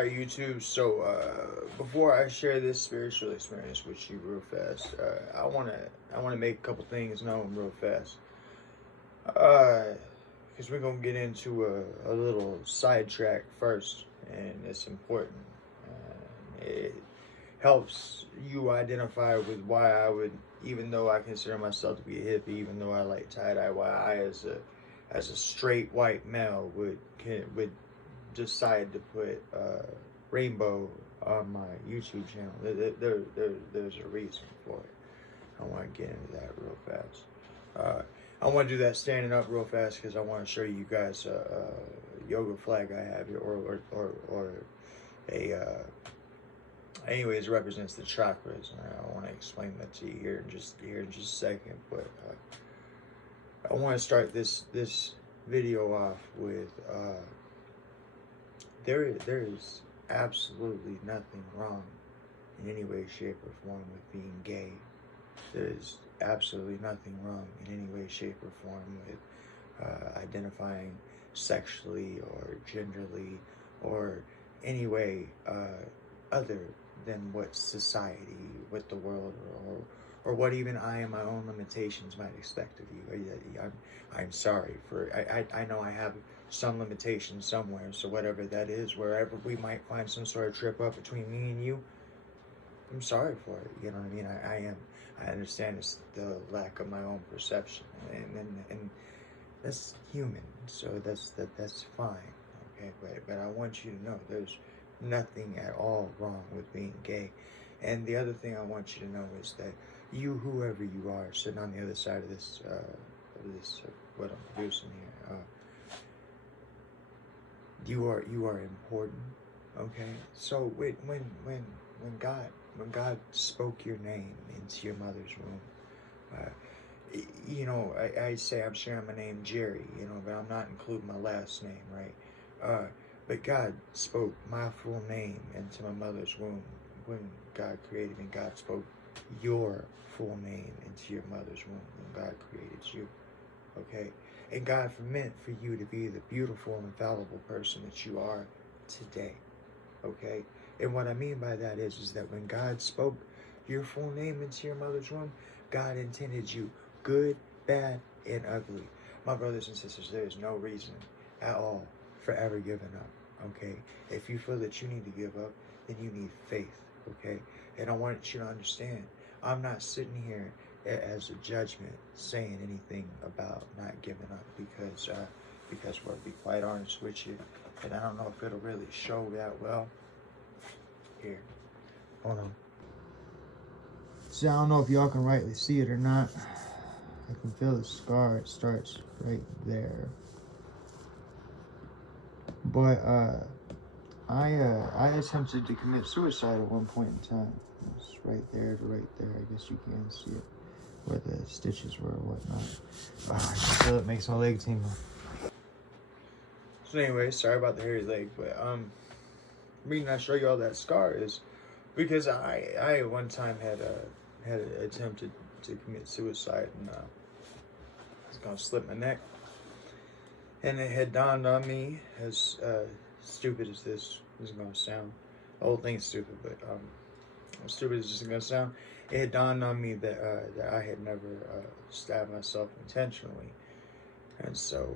Alright, YouTube, so before I share this spiritual experience with you real fast, I wanna make a couple things known real fast. Because we're gonna get into a little sidetrack first, and it's important. It helps you identify with why I would, even though I consider myself to be a hippie, even though I like tie-dye, why I as a straight white male would decide to put rainbow on my YouTube channel. There's a reason for it. I want to get into that real fast. I want to do that standing up real fast because I want to show you guys a yoga flag I have here, or a anyways, represents the chakras. I want to explain that to you here in just a second, but I want to start this video off with there is absolutely nothing wrong in any way, shape, or form with being gay. There is absolutely nothing wrong in any way, shape, or form with identifying sexually or genderly or any way other than what society, what the world, or what even I and my own limitations might expect of you. I'm sorry for, I know I have some limitations somewhere, so whatever that is, wherever we might find some sort of trip up between me and you, I'm sorry for it, you know what I mean? I understand it's the lack of my own perception, and that's human, so that's fine, okay? But I want you to know there's nothing at all wrong with being gay. And the other thing I want you to know is that you, whoever you are, sitting on the other side of this, what I'm producing here, you are important, okay? So when God spoke your name into your mother's womb, you know, I say I'm sharing my name Jerry, you know, but I'm not including my last name, right? But God spoke my full name into my mother's womb when God created me. God spoke your full name into your mother's womb when God created you, okay? And God meant for you to be the beautiful and fallible person that you are today, okay? And what I mean by that is that when God spoke your full name into your mother's womb, God intended you good, bad, and ugly. My brothers and sisters, there is no reason at all for ever giving up, okay? If you feel that you need to give up, then you need faith, okay? And I want you to understand, I'm not sitting here as a judgment saying anything about not giving up, because we'll be quite honest with you, and I don't know if it'll really show that well. Here, hold on. See, I don't know if y'all can rightly see it or not. I can feel the scar. It starts right there. But I attempted to commit suicide at one point in time. It's right there. I guess you can see it, where the stitches were or whatnot. I can feel it makes my leg tingle. So anyway, sorry about the hairy leg, but the reason I show you all that scar is because I at one time had attempted to commit suicide, and I was gonna slip my neck, and it had dawned on me, as stupid as this is gonna sound, the whole thing's stupid, but as stupid as this is gonna sound, it had dawned on me that I had never stabbed myself intentionally, and so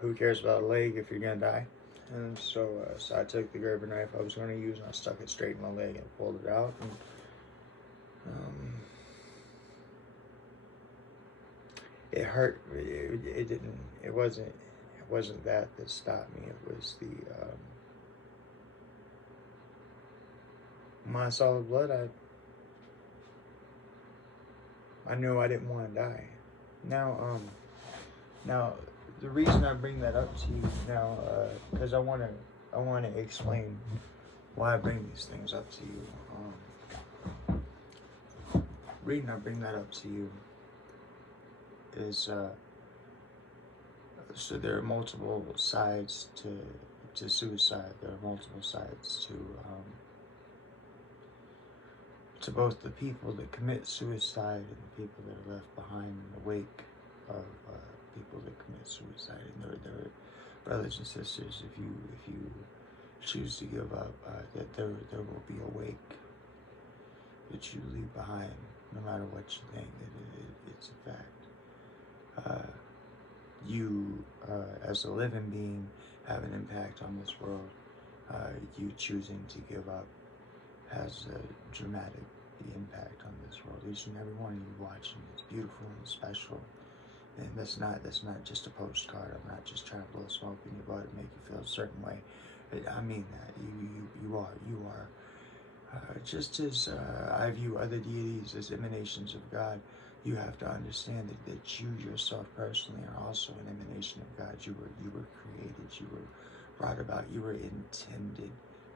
who cares about a leg if you're gonna die? And so I took the Gerber knife I was going to use, and I stuck it straight in my leg and pulled it out. And, it hurt. It didn't. It wasn't that stopped me. It was the when I saw the blood. I knew I didn't want to die. Now. The reason I bring that up to you now, because I want to explain why I bring these things up to you. Reason I bring that up to you is so there are multiple sides to suicide. There are multiple sides to both the people that commit suicide and the people that are left behind in the wake of people that commit suicide. And there are brothers and sisters, if you choose to give up, that there will be a wake that you leave behind, no matter what you think. It's a fact. You, as a living being, have an impact on this world. You choosing to give up has a dramatic impact on this world. Each and every one of you watching is beautiful and special. And that's not just a postcard. I'm not just trying to blow smoke in your butt and make you feel a certain way. I mean that. You are. Just as I view other deities as emanations of God, you have to understand that you yourself personally are also an emanation of God. You were created. You were brought about. You were intended.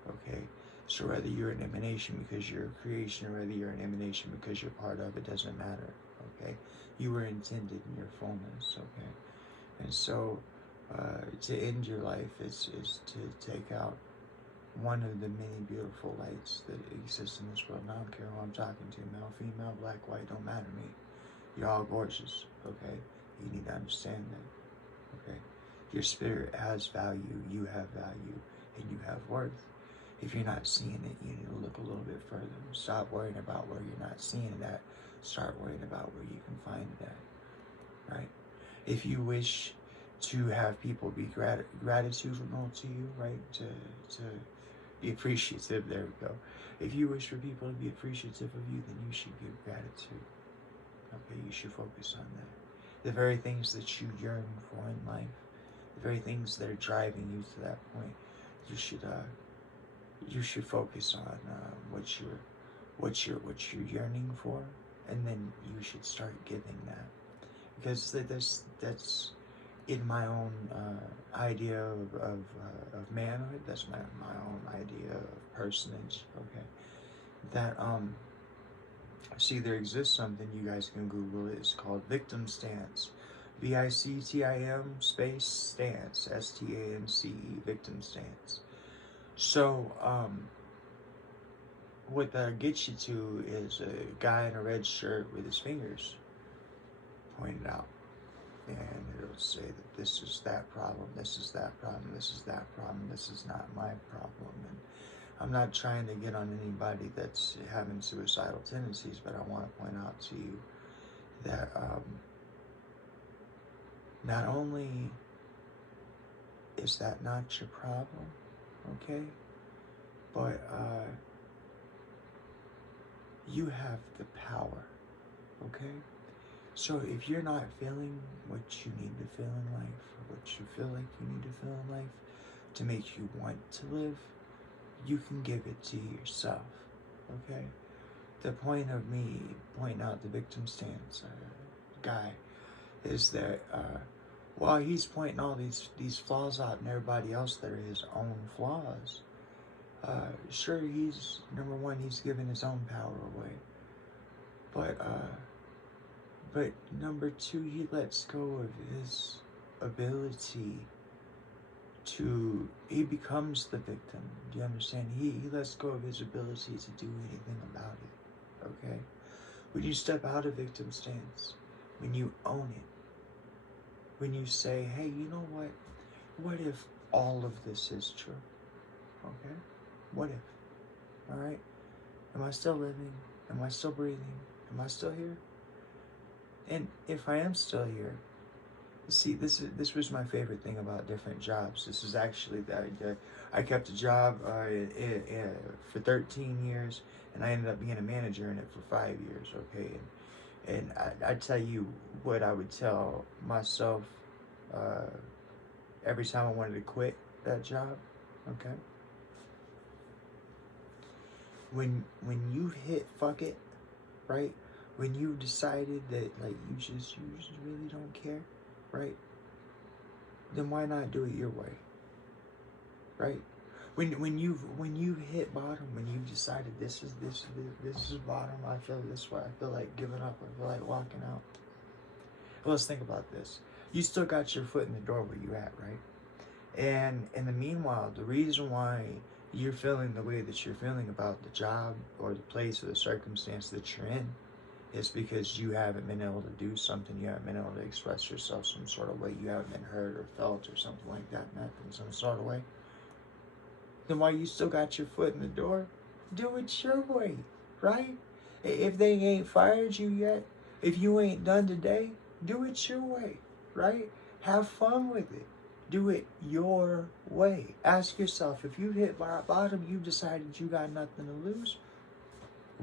Okay? So whether you're an emanation because you're a creation, or whether you're an emanation because you're part of it, doesn't matter. Okay? You were intended in your fullness. Okay? And so to end your life is to take out one of the many beautiful lights that exist in this world. And I don't care who I'm talking to, male, female, black, white, don't matter to me. You're all gorgeous, okay? You need to understand that, okay? Your spirit has value, you have value, and you have worth. If you're not seeing it, you need to look a little bit further. Stop worrying about where you're not seeing it at. Start worrying about where you can find it at, right? If you wish to have people be gratitudinal to you, right? To be appreciative, there we go. If you wish for people to be appreciative of you, then you should give gratitude. Okay, you should focus on that. The very things that you yearn for in life, the very things that are driving you to that point, you should focus on what you're yearning for, and then you should start giving that, because that's in my own idea of manhood. That's my own idea of personage. Okay, that see, there exists something, you guys can Google it. It's called victim stance. VICTIM space stance, STANCE, victim stance. So what that gets you to is a guy in a red shirt with his fingers pointed out, and it'll say that this is that problem, this is that problem, this is that problem, this is not my problem. And I'm not trying to get on anybody that's having suicidal tendencies, but I want to point out to you that not only is that not your problem, okay, but you have the power, okay? So if you're not feeling what you need to feel in life, or what you feel like you need to feel in life to make you want to live, you can give it to yourself, okay? The point of me pointing out the victim stance guy is that while he's pointing all these flaws out in everybody else that are his own flaws, sure, he's, number one, he's giving his own power away, but number two, he lets go of his ability to, he becomes the victim. Do you understand? He lets go of his ability to do anything about it, okay? When you step out of victim stance, when you own it, when you say, hey, you know what if all of this is true, okay? What if, all right? Am I still living? Am I still breathing? Am I still here? And if I am still here, see, this was my favorite thing about different jobs. This is actually that I kept a job for 13 years, and I ended up being a manager in it for 5 years, okay? And I tell you what I would tell myself every time I wanted to quit that job, okay? When you hit fuck it, right? When you decided that like you just really don't care, right? Then why not do it your way, right? When you hit bottom, when you decided this is bottom, I feel this way, I feel like giving up, I feel like walking out. Well, let's think about this. You still got your foot in the door where you at, right? And in the meanwhile, the reason why you're feeling the way that you're feeling about the job or the place or the circumstance that you're in is because you haven't been able to do something, you haven't been able to express yourself some sort of way, you haven't been heard or felt or something like that in some sort of way. then while you still got your foot in the door, do it your way, right? If they ain't fired you yet, if you ain't done today, do it your way, right? Have fun with it. Do it your way. Ask yourself, if you hit rock bottom, you decided you got nothing to lose,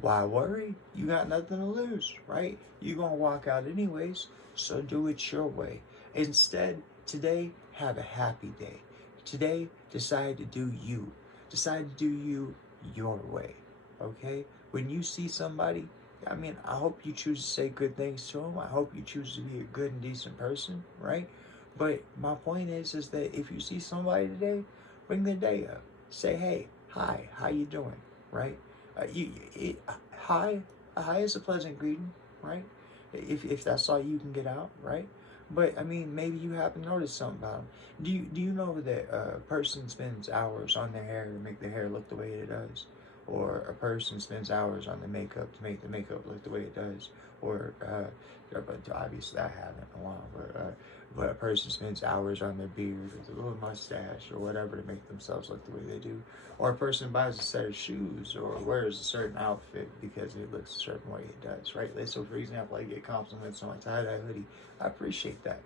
why worry? You got nothing to lose, right? You're going to walk out anyways, so do it your way. Instead, today, have a happy day. Today, decide to do you. Decide to do you your way, okay? When you see somebody, I mean, I hope you choose to say good things to them. I hope you choose to be a good and decent person, right? But my point is that if you see somebody today, bring their day up. Say, hey, hi, how you doing, right? Hi, hi is a pleasant greeting, right? If that's all you can get out, right? But I mean, maybe you happen to notice something about them. Do you know that a person spends hours on their hair to make their hair look the way it does, or a person spends hours on the makeup to make the makeup look the way it does, or but obviously I haven't in a while, but a person spends hours on their beard or a little mustache or whatever to make themselves look the way they do. Or a person buys a set of shoes or wears a certain outfit because it looks a certain way it does, right? So for example, I get compliments on my tie-dye hoodie. I appreciate that,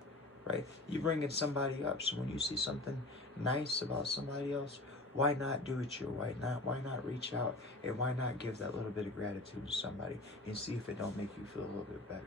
right? You bringing somebody up. So when you see something nice about somebody else, why not do it your way? Why not reach out, and why not give that little bit of gratitude to somebody and see if it don't make you feel a little bit better?